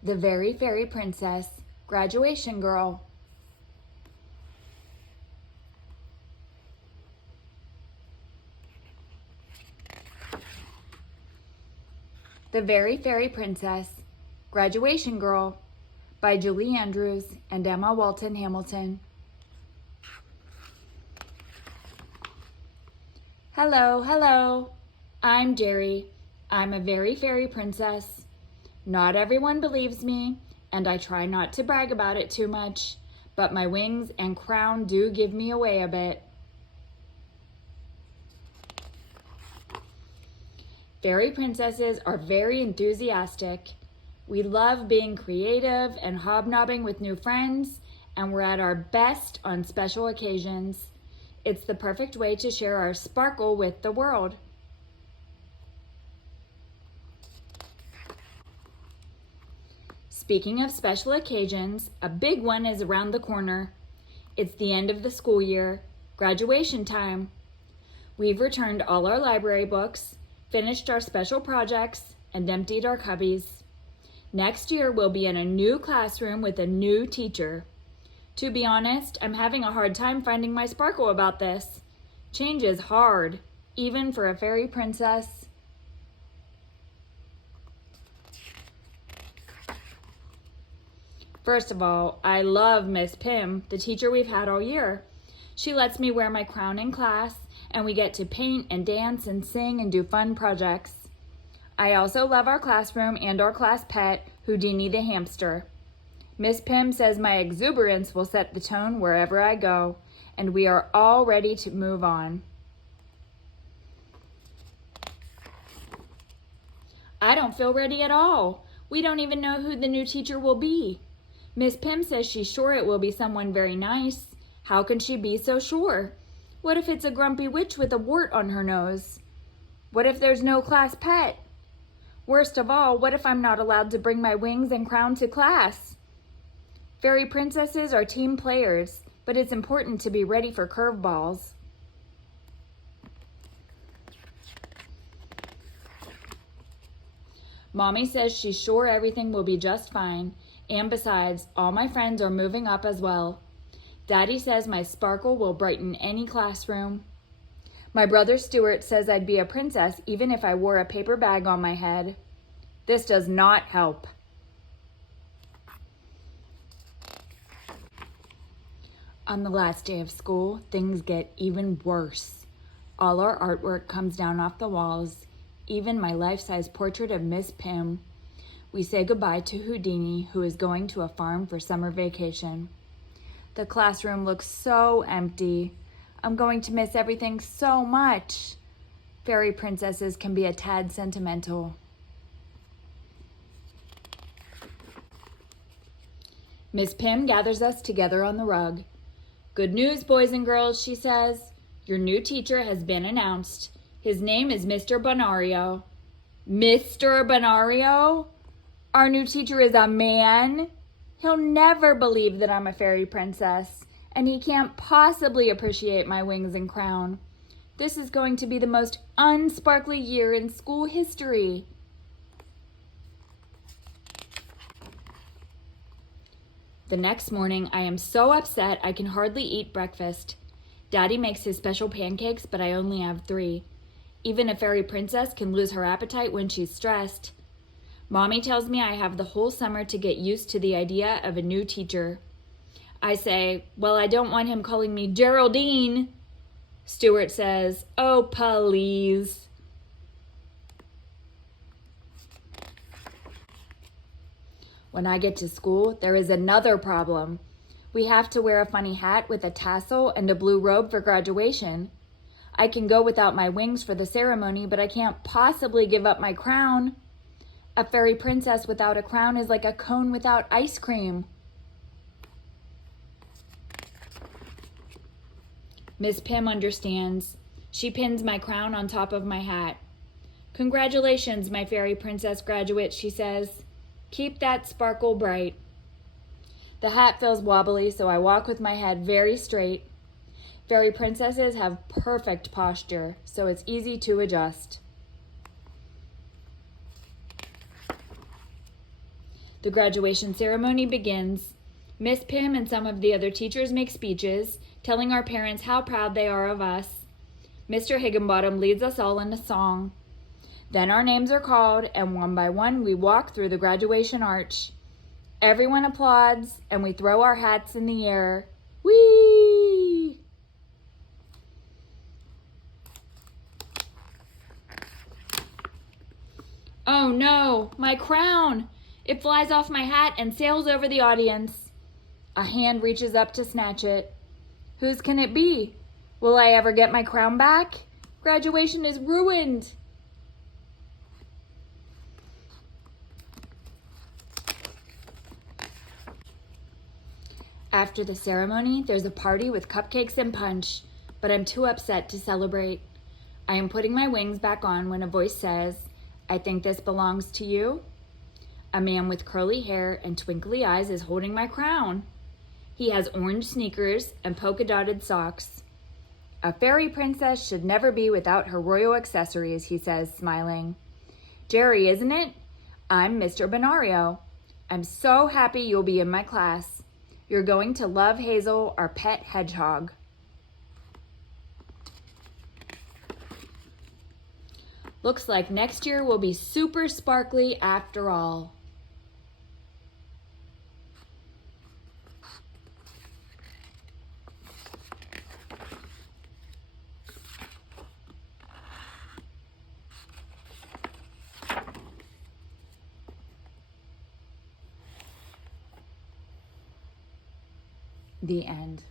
The Very Fairy Princess, Graduation Girl. The Very Fairy Princess, Graduation Girl by Julie Andrews and Emma Walton Hamilton. Hello, hello. I'm Jerry. I'm a very fairy princess. Not everyone believes me, and I try not to brag about it too much, but my wings and crown do give me away a bit. Fairy princesses are very enthusiastic. We love being creative and hobnobbing with new friends, and we're at our best on special occasions. It's the perfect way to share our sparkle with the world. Speaking of special occasions, a big one is around the corner. It's the end of the school year, graduation time. We've returned all our library books, finished our special projects, and emptied our cubbies. Next year, we'll be in a new classroom with a new teacher. To be honest, I'm having a hard time finding my sparkle about this. Change is hard, even for a fairy princess. First of all, I love Miss Pym, the teacher we've had all year. She lets me wear my crown in class, and we get to paint and dance and sing and do fun projects. I also love our classroom and our class pet, Houdini the hamster. Miss Pym says my exuberance will set the tone wherever I go, and we are all ready to move on. I don't feel ready at all. We don't even know who the new teacher will be. Miss Pym says she's sure it will be someone very nice. How can she be so sure? What if it's a grumpy witch with a wart on her nose? What if there's no class pet? Worst of all, what if I'm not allowed to bring my wings and crown to class? Fairy princesses are team players, but it's important to be ready for curveballs. Mommy says she's sure everything will be just fine, and besides, all my friends are moving up as well. Daddy says my sparkle will brighten any classroom. My brother Stuart says I'd be a princess even if I wore a paper bag on my head. This does not help. On the last day of school, things get even worse. All our artwork comes down off the walls, even my life-size portrait of Miss Pym. We say goodbye to Houdini, who is going to a farm for summer vacation. The classroom looks so empty. I'm going to miss everything so much. Fairy princesses can be a tad sentimental. Miss Pym gathers us together on the rug. Good news, boys and girls, she says. Your new teacher has been announced. His name is Mr. Bonario. Mr. Bonario? Our new teacher is a man? He'll never believe that I'm a fairy princess, and he can't possibly appreciate my wings and crown. This is going to be the most unsparkly year in school history. The next morning, I am so upset I can hardly eat breakfast. Daddy makes his special pancakes, but I only have 3. Even a fairy princess can lose her appetite when she's stressed. Mommy tells me I have the whole summer to get used to the idea of a new teacher. I say, well, I don't want him calling me Geraldine. Stuart says, oh, please. When I get to school, there is another problem. We have to wear a funny hat with a tassel and a blue robe for graduation. I can go without my wings for the ceremony, but I can't possibly give up my crown. A fairy princess without a crown is like a cone without ice cream. Miss Pym understands. She pins my crown on top of my hat. Congratulations, my fairy princess graduate, she says. Keep that sparkle bright. The hat feels wobbly, so I walk with my head very straight. Fairy princesses have perfect posture, so it's easy to adjust. The graduation ceremony begins. Miss Pim and some of the other teachers make speeches, telling our parents how proud they are of us. Mr. Higginbottom leads us all in a song. Then our names are called, and one by one we walk through the graduation arch. Everyone applauds, and we throw our hats in the air. Whee! Oh no, my crown! It flies off my hat and sails over the audience. A hand reaches up to snatch it. Whose can it be? Will I ever get my crown back? Graduation is ruined. After the ceremony, there's a party with cupcakes and punch, but I'm too upset to celebrate. I am putting my wings back on when a voice says, "I think this belongs to you." A man with curly hair and twinkly eyes is holding my crown. He has orange sneakers and polka-dotted socks. "A fairy princess should never be without her royal accessories," he says, smiling. "Jerry, isn't it? I'm Mr. Benario. I'm so happy you'll be in my class. You're going to love Hazel, our pet hedgehog." Looks like next year will be super sparkly after all. The end.